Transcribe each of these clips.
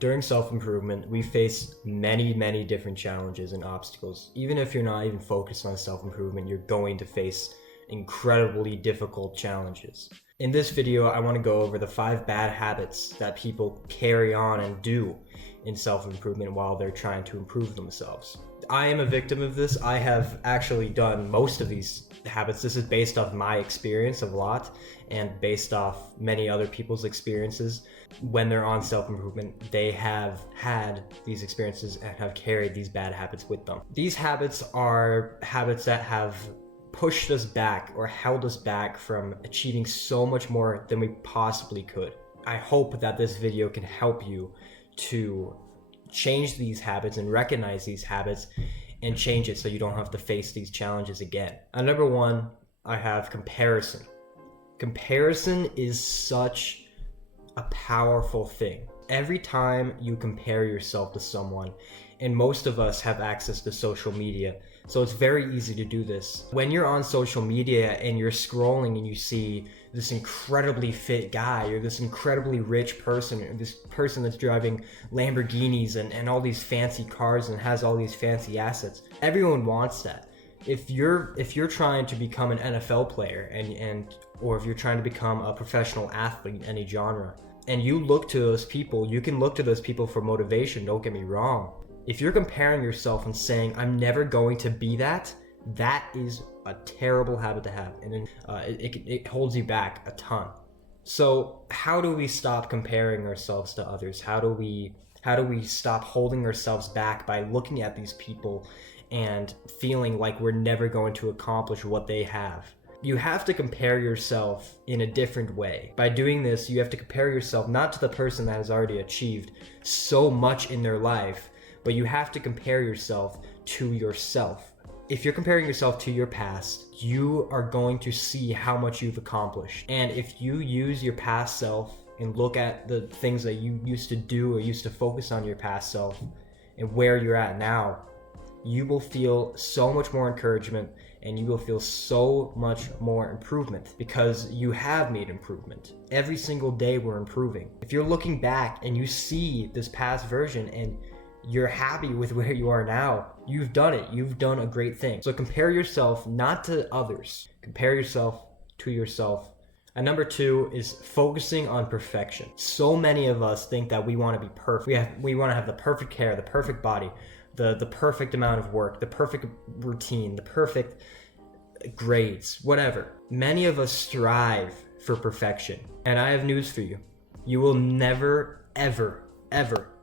During self-improvement, we face many different challenges and obstacles. Even if you're not even focused on self-improvement, you're going to face incredibly difficult challenges. In this video, I want to go over the 5 bad habits that people carry on and do in self-improvement while they're trying to improve themselves. I am a victim of this. I have actually done most of these habits. This is based off my experience a lot and based off many other people's experiences. When they're on self-improvement, they have had these experiences and have carried these bad habits with them. These habits are habits that have pushed us back or held us back from achieving so much more than we possibly could. I hope that this video can help you to change these habits and recognize these habits and change it so you don't have to face these challenges again. Number 1, I have comparison. Comparison is such a powerful thing. Every time you compare yourself to someone, and most of us have access to social media, so it's very easy to do this. When you're on social media and you're scrolling and you see this incredibly fit guy or this incredibly rich person or this person that's driving Lamborghinis and all these fancy cars and has all these fancy assets, everyone wants that. If you're trying to become an NFL player or if you're trying to become a professional athlete in any genre, and you look to those people, you can look to those people for motivation, don't get me wrong. If you're comparing yourself and saying, I'm never going to be that, that is a terrible habit to have, and it holds you back a ton. So how do we stop comparing ourselves to others? How do we stop holding ourselves back by looking at these people and feeling like we're never going to accomplish what they have? You have to compare yourself in a different way. By doing this, you have to compare yourself not to the person that has already achieved so much in their life, but you have to compare yourself to yourself. If you're comparing yourself to your past, you are going to see how much you've accomplished. And if you use your past self and look at the things that you used to do or used to focus on your past self and where you're at now, you will feel so much more encouragement and you will feel so much more improvement because you have made improvement. Every single day we're improving. If you're looking back and you see this past version and you're happy with where you are now, you've done it. You've done a great thing. So compare yourself not to others. Compare yourself to yourself. And number 2 is focusing on perfection. So many of us think that we want to be perfect. We want to have the perfect hair, the perfect body, the perfect amount of work, the perfect routine, the perfect grades, whatever. Many of us strive for perfection. And I have news for you. You will never, ever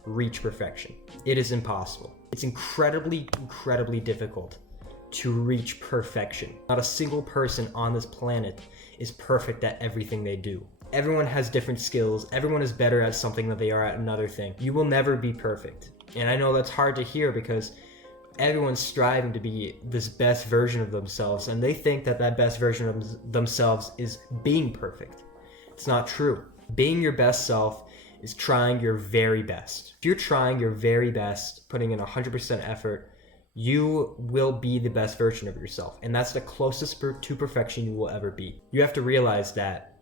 reach perfection. It is impossible. It's incredibly difficult to reach perfection. Not a single person on this planet is perfect at everything they do. Everyone has different skills. Everyone is better at something than they are at another thing. You will never be perfect. And I know that's hard to hear because everyone's striving to be this best version of themselves, and they think that that best version of themselves is being perfect. It's not true. Being your best self is trying your very best. If you're trying your very best, putting in 100% effort, you will be the best version of yourself. And that's the closest to perfection you will ever be. You have to realize that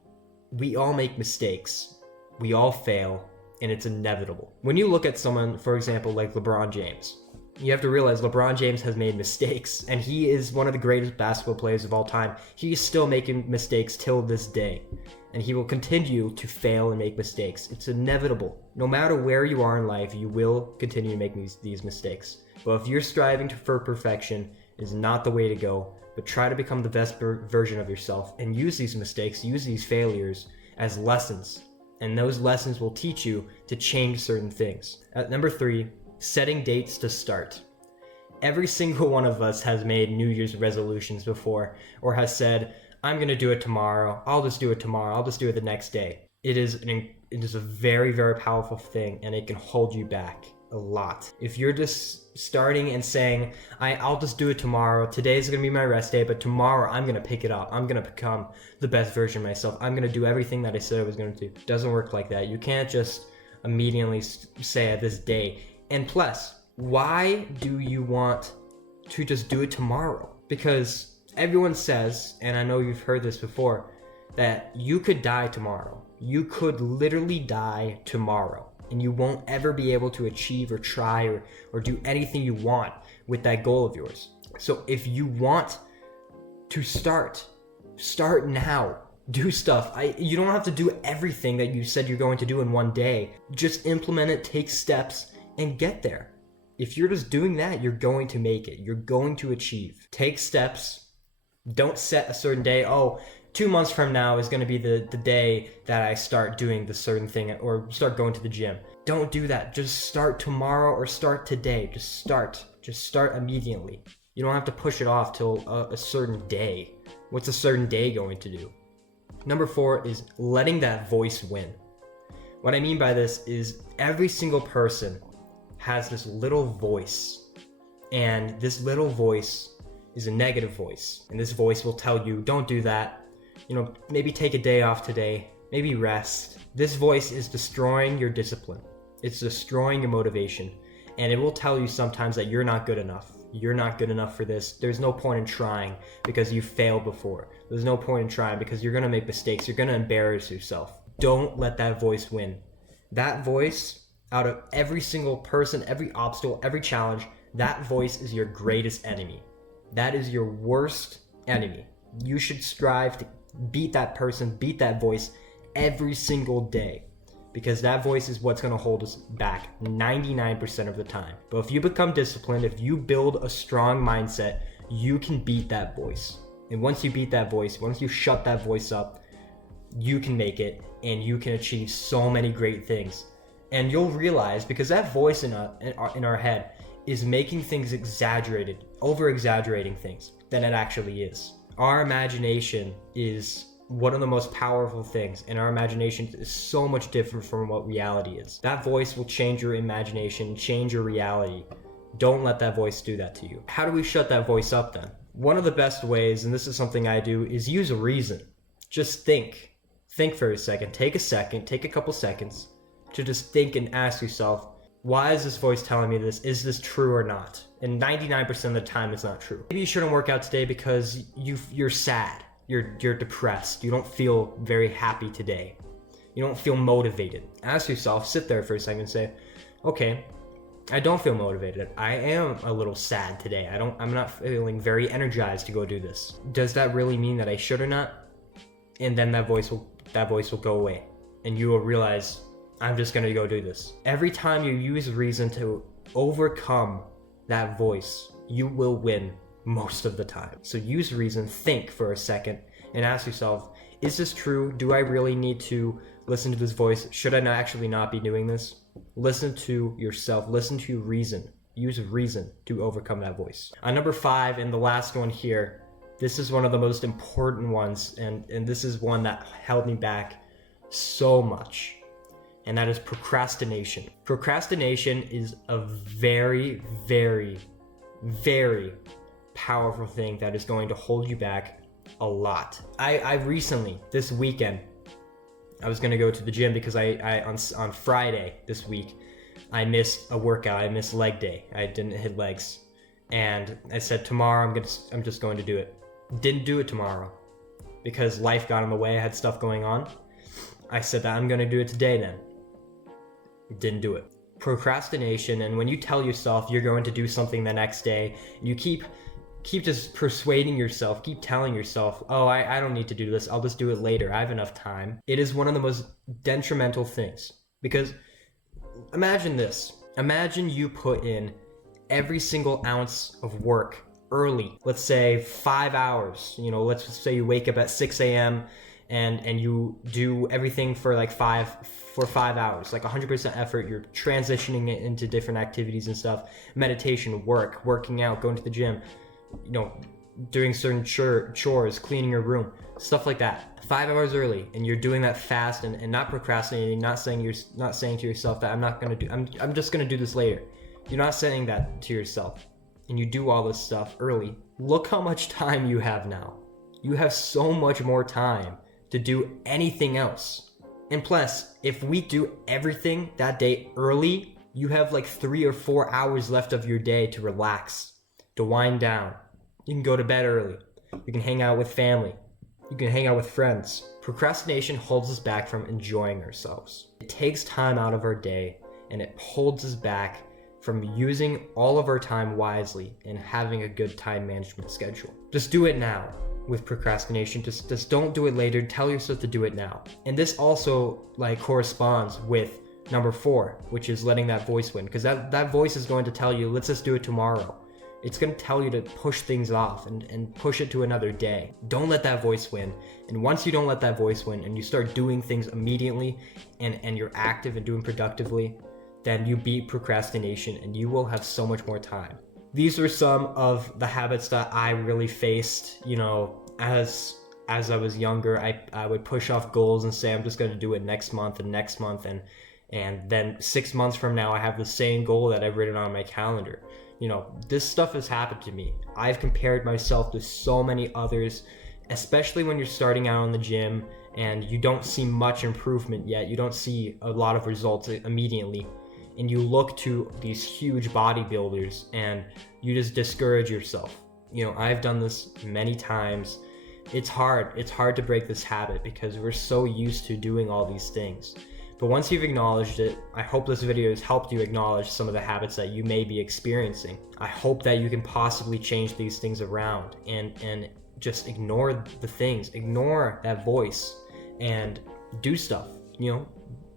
we all make mistakes. We all fail, and it's inevitable. When you look at someone, for example, like LeBron James, you have to realize LeBron James has made mistakes, and he is one of the greatest basketball players of all time. He is still making mistakes till this day, and he will continue to fail and make mistakes. It's inevitable. No matter where you are in life, you will continue to make these mistakes. But if you're striving for perfection, it is not the way to go, but try to become the best version of yourself and use these mistakes, use these failures as lessons, and those lessons will teach you to change certain things. At number 3, setting dates to start. Every single one of us has made New Year's resolutions before, or has said, I'm going to do it tomorrow. I'll just do it tomorrow. I'll just do it the next day. It is a very powerful thing, and it can hold you back a lot. If you're just starting and saying, I'll just do it tomorrow. Today's going to be my rest day, but tomorrow I'm going to pick it up. I'm going to become the best version of myself. I'm going to do everything that I said I was going to do. It doesn't work like that. You can't just immediately say at this day. And plus, why do you want to just do it tomorrow? Because everyone says, and I know you've heard this before, that you could die tomorrow. You could literally die tomorrow. and you won't ever be able to achieve or try or do anything you want with that goal of yours. So if you want to start now. Do stuff. You don't have to do everything that you said you're going to do in one day. Just implement it, take steps, and get there. If you're just doing that, you're going to make it. You're going to achieve. Take steps. Don't set a certain day. 2 months from now is going to be the day that I start doing the certain thing or start going to the gym. Don't do that. Just start tomorrow or start today. Just start immediately. You don't have to push it off till a certain day. What's a certain day going to do? Number 4 is letting that voice win. What I mean by this is every single person has this little voice, and this little voice is a negative voice, and this voice will tell you, don't do that, maybe take a day off today, maybe rest. This voice is destroying your discipline. It's destroying your motivation, and it will tell you sometimes that you're not good enough. You're not good enough for this. There's no point in trying because you failed before. There's no point in trying because you're going to make mistakes. You're going to embarrass yourself. Don't let that voice win. That voice, out of every single person, every obstacle, every challenge, that voice is your greatest enemy. That is your worst enemy. You should strive to beat that person, beat that voice every single day. Because that voice is what's going to hold us back 99% of the time. But if you become disciplined, if you build a strong mindset, you can beat that voice. And once you beat that voice, once you shut that voice up, you can make it and you can achieve so many great things. And you'll realize, because that voice in our head is making things exaggerated, over-exaggerating things than it actually is. Our imagination is one of the most powerful things, and our imagination is so much different from what reality is. That voice will change your imagination, change your reality. Don't let that voice do that to you. How do we shut that voice up then? One of the best ways, and this is something I do, is use a reason. Just think. Think for a second. Take a couple seconds to just think and ask yourself, why is this voice telling me this? Is this true or not? And 99% of the time it's not true. Maybe you shouldn't work out today because you're sad. You're depressed. You don't feel very happy today. You don't feel motivated. Ask yourself, sit there for a second and say, okay, I don't feel motivated. I am a little sad today. I'm not feeling very energized to go do this. Does that really mean that I should or not? And then that voice will go away. And you will realize, I'm just gonna go do this. Every time you use reason to overcome that voice, you will win most of the time. So use reason, think for a second, and ask yourself, is this true? Do I really need to listen to this voice? Should I actually not be doing this? Listen to yourself, listen to reason. Use reason to overcome that voice. Number 5, and the last one here, this is one of the most important ones, and this is one that held me back so much, and that is procrastination. Procrastination is a very, very, very powerful thing that is going to hold you back a lot. I recently, this weekend, I was gonna go to the gym because on Friday this week, I missed a workout. I missed leg day. I didn't hit legs, and I said tomorrow I'm just going to do it. Didn't do it tomorrow because life got in the way. I had stuff going on. I said that I'm gonna do it today then. Didn't do it. Procrastination, and when you tell yourself you're going to do something the next day, you keep just persuading yourself, keep telling yourself, oh, I don't need to do this, I'll just do it later, I have enough time. It is one of the most detrimental things, because imagine this. Imagine you put in every single ounce of work early, let's say 5 hours. Let's say you wake up at 6 a.m. and you do everything for 5 hours, like 100% effort. You're transitioning it into different activities and stuff, meditation, working out, going to the gym, doing certain chores, cleaning your room, stuff like that. 5 hours early, and you're doing that fast and not procrastinating, not saying to yourself that I'm just gonna do this later. You're not saying that to yourself, and you do all this stuff early. Look how much time you have now. You have so much more time to do anything else. And plus, if we do everything that day early, you have 3 or 4 hours left of your day to relax, to wind down. You can go to bed early. You can hang out with family. You can hang out with friends. Procrastination holds us back from enjoying ourselves. It takes time out of our day and it holds us back from using all of our time wisely and having a good time management schedule. Just do it now with procrastination. Just don't do it later. Tell yourself to do it now. And this also corresponds with number 4, which is letting that voice win, because that voice is going to tell you, let's just do it tomorrow. It's going to tell you to push things off and push it to another day. Don't let that voice win. And once you don't let that voice win and you start doing things immediately and you're active and doing productively, then you beat procrastination and you will have so much more time. These are some of the habits that I really faced, as I was younger. I would push off goals and say, I'm just going to do it next month and then 6 months from now I have the same goal that I've written on my calendar. This stuff has happened to me. I've compared myself to so many others, especially when you're starting out in the gym and you don't see much improvement yet. You don't see a lot of results immediately. And you look to these huge bodybuilders and you just discourage yourself. I've done this many times. It's hard to break this habit because we're so used to doing all these things. But once you've acknowledged it, I hope this video has helped you acknowledge some of the habits that you may be experiencing. I hope that you can possibly change these things around and just ignore the things, ignore that voice and do stuff,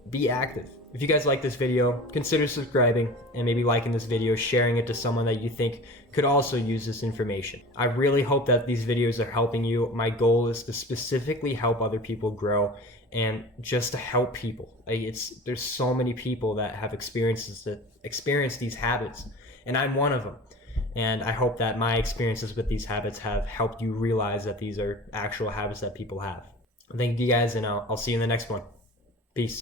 be active. If you guys like this video, consider subscribing and maybe liking this video, sharing it to someone that you think could also use this information. I really hope that these videos are helping you. My goal is to specifically help other people grow and just to help people. There's so many people that have experienced these habits, and I'm one of them. And I hope that my experiences with these habits have helped you realize that these are actual habits that people have. Thank you guys, and I'll see you in the next one. Peace.